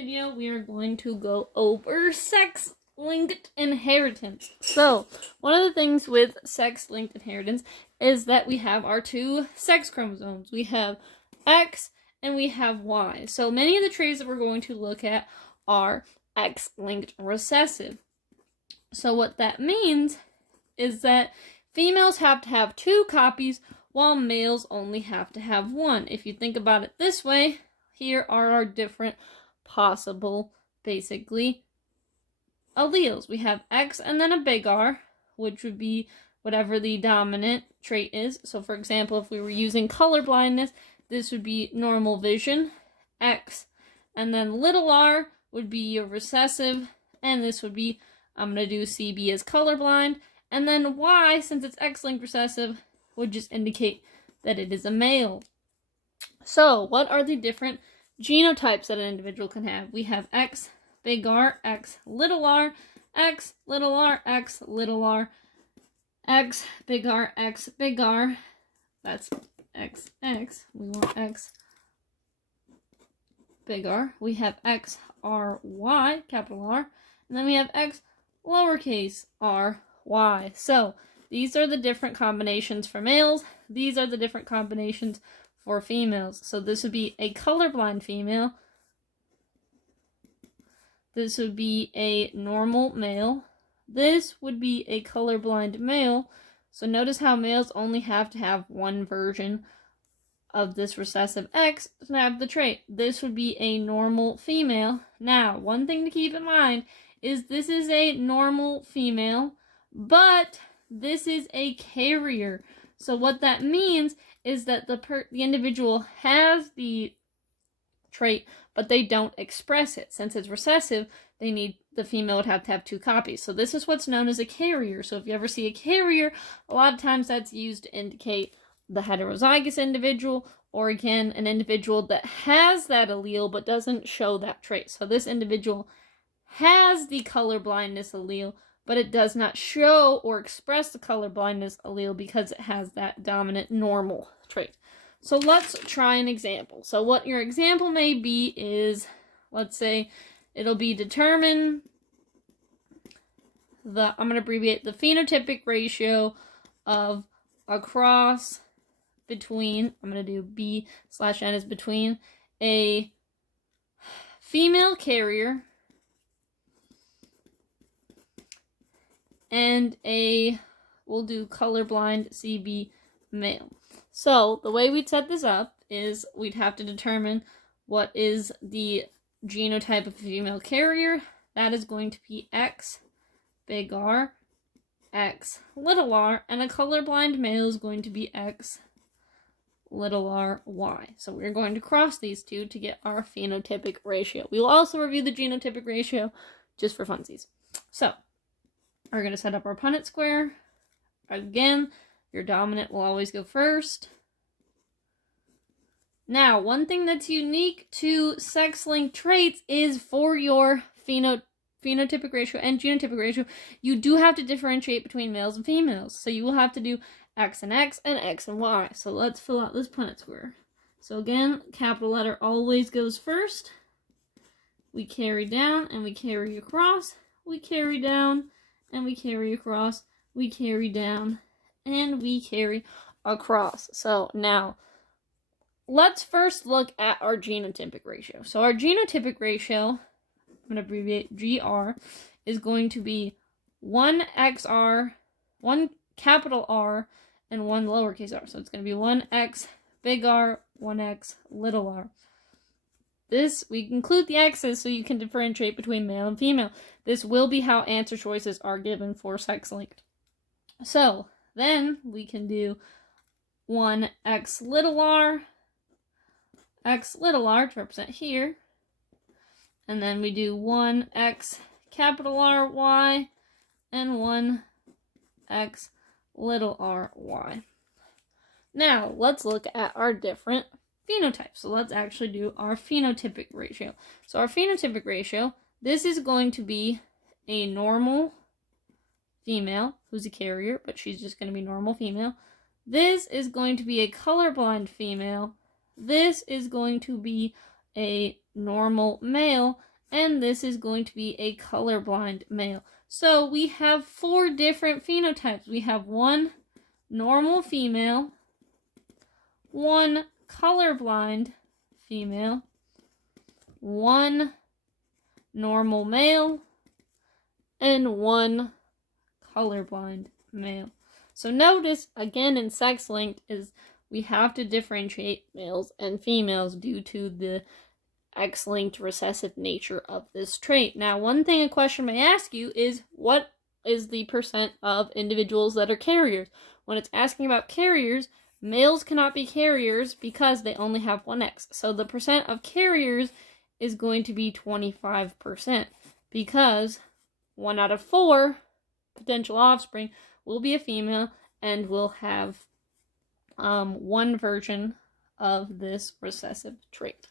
video, we are going to go over sex-linked inheritance. So, one of the things with sex-linked inheritance is that we have our two sex chromosomes. We have X and we have Y. So, many of the traits that we're going to look at are X-linked recessive. So, what that means is that females have to have 2 copies while males only have to have 1. If you think about it this way, here are our different possible, basically, alleles. We have X and then a big R, which would be whatever the dominant trait is. So, for example, if we were using color blindness, this would be normal vision, X, and then little r would be your recessive, and this would be, I'm going to do CB as colorblind, and then Y, since it's X-linked recessive, would just indicate that it is a male. So, what are the different genotypes that an individual can have? We have X, big R, X, little r, X, little r, X, little r, X, big R, X, big R. That's X, X. We want X, big R. We have X, R, Y, capital R. And then we have X, lowercase r, Y. So, these are the different combinations for males. These are the different combinations for females. So this would be a colorblind female. This would be a normal male. This would be a colorblind male. So notice how males only have to have 1 version of this recessive X to have the trait. This would be a normal female. Now, one thing to keep in mind is this is a normal female, but this is a carrier. So what that means is that the individual has the trait, but they don't express it. Since it's recessive, the female would have to have 2 copies. So this is what's known as a carrier. So if you ever see a carrier, a lot of times that's used to indicate the heterozygous individual, or again, an individual that has that allele but doesn't show that trait. So this individual has the color blindness allele, but it does not show or express the color blindness allele because it has that dominant normal trait. So let's try an example. So what your example may be is, let's say, it'll be determine I'm going to abbreviate the phenotypic ratio of across between, I'm going to do B/N is between a female carrier and we'll do colorblind CB male. So, the way we'd set this up is we'd have to determine what is the genotype of a female carrier. That is going to be X, big R, X, little r, and a colorblind male is going to be X, little r, Y. So we're going to cross these two to get our phenotypic ratio. We will also review the genotypic ratio just for funsies. So, we're going to set up our Punnett square. Again, your dominant will always go first. Now, one thing that's unique to sex-linked traits is for your phenotypic ratio and genotypic ratio, you do have to differentiate between males and females. So you will have to do X and X and X and Y. So let's fill out this Punnett square. So again, capital letter always goes first. We carry down and we carry across. We carry down and we carry across, we carry down, and we carry across. So now, let's first look at our genotypic ratio. So our genotypic ratio, I'm going to abbreviate GR, is going to be 1 XR, 1 capital R, and 1 lowercase r. So it's going to be 1X big R, 1X little r. This, we include the X's so you can differentiate between male and female. This will be how answer choices are given for sex-linked. So, then we can do 1X little r, X little r to represent here. And then we do 1X capital R, Y, and 1X little r, Y. Now, let's look at our different phenotypes. So let's actually do our phenotypic ratio. So our phenotypic ratio, this is going to be a normal female who's a carrier, but she's just going to be normal female. This is going to be a colorblind female. This is going to be a normal male. and this is going to be a colorblind male. So we have 4 different phenotypes. We have 1 normal female, 1 colorblind female, 1 normal male, and 1 colorblind male. So notice, again, in sex-linked is we have to differentiate males and females due to the X-linked recessive nature of this trait. Now, one thing a question may ask you is, what is the percent of individuals that are carriers? When it's asking about carriers, males cannot be carriers because they only have one X. So the percent of carriers is going to be 25%, because 1 out of 4 potential offspring will be a female and will have 1 version of this recessive trait.